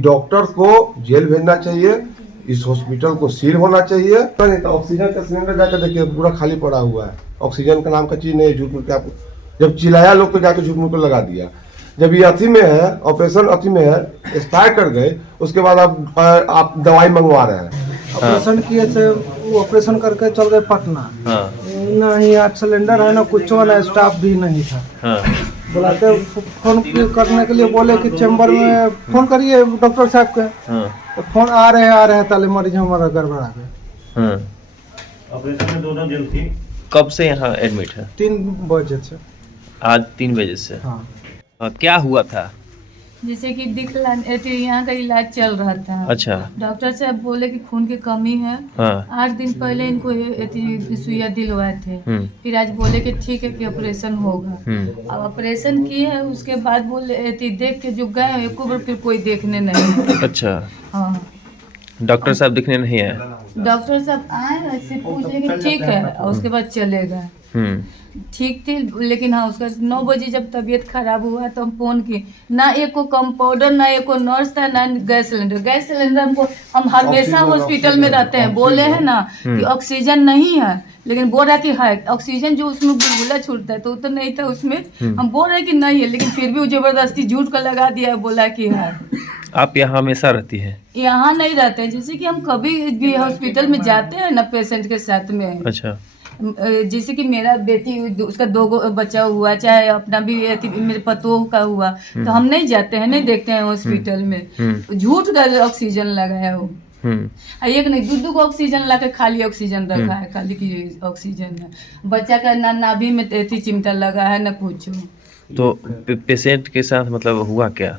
Doctor को jail भेजना चाहिए, इस हॉस्पिटल को सील होना चाहिए। नहीं तो ऑक्सीजन का सिलेंडर जाकर देखिए पूरा खाली पड़ा हुआ है, ऑक्सीजन का नाम का चीज नहीं है। झूठ मूठ के आप जब चिल्लाया लोग को जाके झूठ मूठ को लगा दिया। जब ये अथी में है, ऑपरेशन अथी में है, एक्सपायर कर गए, उसके बाद आप दवाई मंगवा रहे हैं। ऑपरेशन किए थे, वो ऑपरेशन करके चल गए पटना। ना ही 8 सिलेंडर है, ना कुछ, ना स्टाफ भी नहीं था। बुलाते फोन करने के लिए बोले कि चैम्बर में फोन करिए डॉक्टर साहब के। तो फोन आ रहे हैं, ताले मरीज हमारा गड़बड़ा गए। ऑपरेशन में दोनों दिन थी। कब से यहाँ एडमिट है? 3 बजे से। आज 3 बजे से। हाँ। क्या हुआ था? जैसे कि यहाँ का इलाज चल रहा था। अच्छा। डॉक्टर साहब बोले कि खून की कमी है। हाँ। 8 दिन पहले इनको सुइया दिलवाए थे। फिर आज बोले कि ठीक है कि ऑपरेशन होगा। अब ऑपरेशन किए है, उसके बाद बोले देख के जो गए एक बार फिर कोई देखने नहीं। अच्छा। हाँ, डॉक्टर साहब दिखने नहीं आए? डॉक्टर साहब आए, ऐसे पूछे कि ठीक है, और उसके बाद चले गए। ठीक थी, लेकिन हाँ उसका 9 बजे जब तबीयत खराब हुआ तो हम फोन किए, ना एक को कंपाउंडर, ना एक को नर्स था, ना गैस सिलेंडर हमको, हम हमेशा हॉस्पिटल में रहते हैं, बोले हैं ना कि ऑक्सीजन नहीं है, लेकिन बोल रहा कि है ऑक्सीजन, जो उसमें बुलबुला छूटता है तो नहीं था उसमें। हम बोल रहे कि नहीं है, लेकिन फिर भी वो जबरदस्ती झूठ का लगा दिया, बोला कि है। आप यहाँ हमेशा रहती है? यहाँ नहीं रहते हैं, जैसे कि हम कभी भी हॉस्पिटल में जाते हैं ना पेशेंट के साथ में। अच्छा। जैसे कि मेरा बेटी, उसका 2 बच्चा हुआ, चाहे अपना भी मेरे पतोह का हुआ, तो हम नहीं जाते हैं, नहीं देखते हैं हॉस्पिटल में। झूठ का ऑक्सीजन लगाया वो। एक नहीं, 2 ऑक्सीजन ला के खाली ऑक्सीजन रखा है, खाली की ऑक्सीजन है। बच्चा का ना नाभि में चिमटा लगा है, ना कुछ। तो पेशेंट के साथ मतलब हुआ क्या?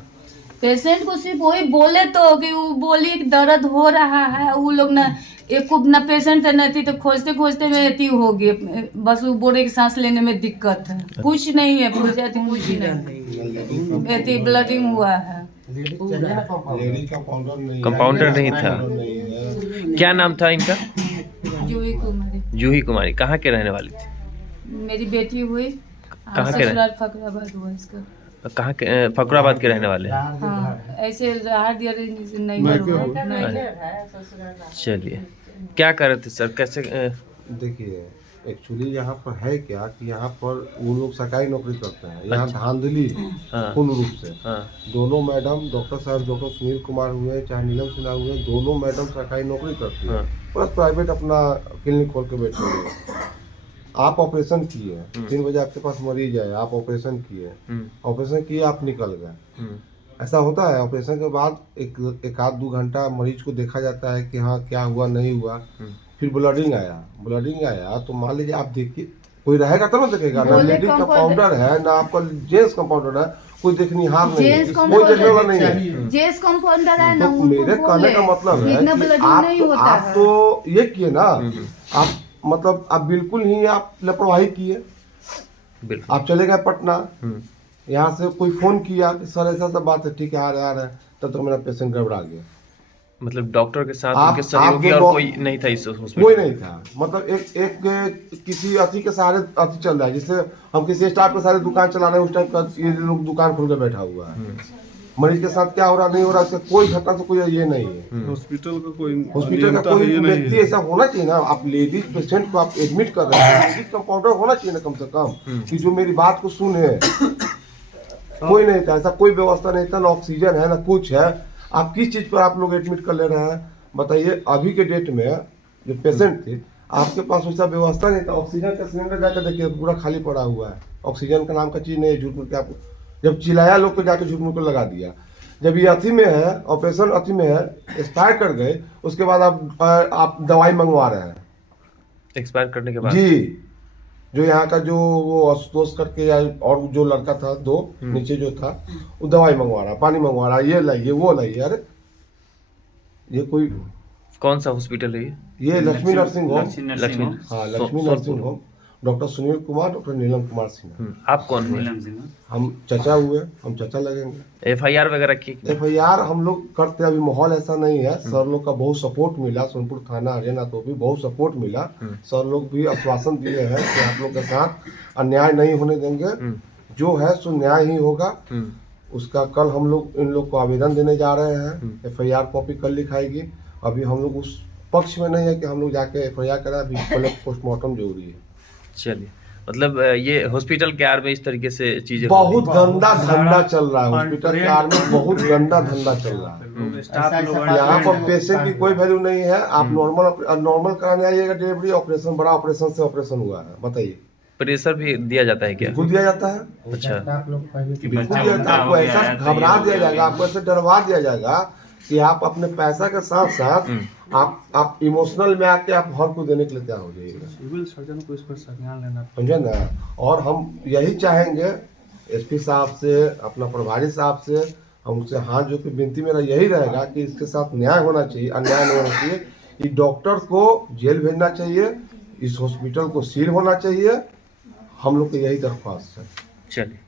पेशेंट को सिर्फ वही बोले तो कि वो बोली दर्द हो रहा है, वो लोग ना एक को ना पेशेंट है, नहीं तो खोजते खोजते में एती हो गई, बस वो बोले कि सांस लेने में दिक्कत है, कुछ नहीं है, कुछ नहीं, एती ब्लडिंग हुआ है। कंपाउंडर नहीं था? क्या नाम था इनका? जूही कुमारी। जूही कुमारी कहाँ के रहने वाली थी? मेरी बेटी हुई, कहाँ के? ससुराल फकराबाद हुआ इसका। कहाँ के? फकराबाद के रहने वाले? हाँ, ऐसे रहा दिया नहीं। चलिए, क्या कर रहे थे सर, कैसे? देखिए एक्चुअली यहाँ पर है क्या कि यहाँ पर वो लोग सरकारी नौकरी करते हैं, यहाँ धांधली पूर्ण रूप से। दोनों मैडम, डॉक्टर साहब, डॉक्टर सुनील कुमार हुए, चाहे नीलम सिन्हा हुए, दोनों मैडम सरकारी नौकरी करती है, प्लस प्राइवेट अपना क्लिनिक खोल के बैठे हुए। आप ऑपरेशन किए, 3 बजे आपके पास मरीज है, आप ऑपरेशन किए, आप निकल गए। ऐसा होता है। ऑपरेशन के बाद एक आध 2 घंटा मरीज को देखा जाता है कि हाँ क्या हुआ नहीं हुआ। फिर ब्लडिंग आया तो मान लीजिए आप देखिए, कोई रहेगा तब ना देखेगा, ना लेडीज कंपाउंडर है, ना आपका जेंट्स कंपाउंडर है, कोई देखनिहार नहीं है, कोई देखने वाला नहीं है। जेंट्स कंपाउंडर है ना, तो मेरे कहने का मतलब है कि आप तो ये किए ना, आप मतलब आप बिल्कुल ही आप लापरवाही किए। आप चले गए पटना, यहाँ से कोई फोन किया कि सर ऐसा सब बात है, ठीक है आ रहे हैं, तब तो मेरा पेशेंट गड़बड़ा गया। मतलब डॉक्टर के साथ उनके सहयोगी और कोई नहीं था इस हॉस्पिटल? कोई नहीं था, मतलब एक किसी अथी के सहारे अथी चल रहा है, जिससे हम किसी स्टाफ के सारे दुकान चला रहे हैं, उस टाइप का ये लोग दुकान खोल के बैठा हुआ है। मरीज के साथ क्या हो रहा नहीं हो रहा, इसका कोई घटना से कोई ये नहीं है। हॉस्पिटल का कोई व्यक्ति ऐसा होना चाहिए ना, आप लेडीज पेशेंट को आप एडमिट कर रहे हैं, लेडीज कंपाउंडर होना चाहिए ना कम से कम, कि जो मेरी बात को सुने। कोई नहीं था, ऐसा कोई व्यवस्था नहीं था, ना ऑक्सीजन है ना कुछ है। आप किस चीज़ पर आप लोग एडमिट कर ले रहे हैं बताइए। अभी के डेट में जो पेशेंट थे, आपके पास वैसा व्यवस्था नहीं था। ऑक्सीजन का सिलेंडर जाकर देखिए पूरा खाली पड़ा हुआ है, ऑक्सीजन का नाम का चीज़ नहीं है। झूठ मूठ के आप जब चिल्लाया लोग को जाके झूठ मूठ को लगा दिया। जब ये अथी में है, ऑपरेशन अथी में है, एक्सपायर कर गए, उसके बाद आप दवाई मंगवा रहे हैं। एक्सपायर करने के बाद? जी, जो यहाँ का जो वो आशुतोष करके या और जो लड़का था 2 नीचे जो था, वो दवाई मंगवा रहा, पानी मंगवा रहा, ये लाइए वो लाइए। अरे ये कोई कौन सा हॉस्पिटल है ये? Lakshmi nursing home. लक्ष्मी, हाँ Lakshmi nursing home, doctor Sunil Kumar, doctor Neelam Kumar Sinha. आप कौन हुए? हम चचा हुए, हम चचा लगेंगे। FIR वगैरह की? FIR हम लोग करते, अभी माहौल ऐसा नहीं है। सर लोग का बहुत सपोर्ट मिला, सोनपुर थाना हरियाणा तो भी बहुत सपोर्ट मिला। सर लोग भी आश्वासन दिए हैं कि आप लोग के साथ अन्याय नहीं होने देंगे, जो है सो न्याय ही होगा। उसका कल हम लोग इन लोग को आवेदन देने जा रहे हैं। FIR कॉपी कल लिखाएगी। अभी हम लोग उस पक्ष में नहीं है कि हम लोग जाके FIR करें, अभी पहले पोस्टमार्टम जरूरी है। चलिए, मतलब ये हॉस्पिटल के आर में इस तरीके से चीजें बहुत गंदा धंधा चल रहा है हॉस्पिटल के आर में, बहुत गंदा धंधा चल रहा है। यहाँ पर पेशेंट की कोई वैल्यू नहीं है। आप नॉर्मल कराने आइएगा डिलीवरी, ऑपरेशन बड़ा ऑपरेशन से ऑपरेशन हुआ है, बताइए। प्रेशर भी दिया जाता है क्या? बिल्कुल दिया जाता है, अच्छा, बिल्कुल दिया जाता है। आपको ऐसा घबरा दिया जाएगा, आपको ऐसे डरवा दिया जाएगा कि आप अपने पैसा के साथ साथ आप इमोशनल में आके आप हर को देने के लिए तैयार हो जाइएगा। सिविल सर्जन को इस पर संज्ञान लेना समझे ना। और हम यही चाहेंगे SP साहब से, अपना प्रभारी साहब से, हम उससे हाथ जो कि विनती मेरा यही रहेगा कि इसके साथ न्याय होना चाहिए, अन्याय नहीं होना चाहिए। इस डॉक्टर को जेल भेजना चाहिए, इस हॉस्पिटल को सील होना चाहिए। हम लोग को यही दरख्वास्त है। चलिए।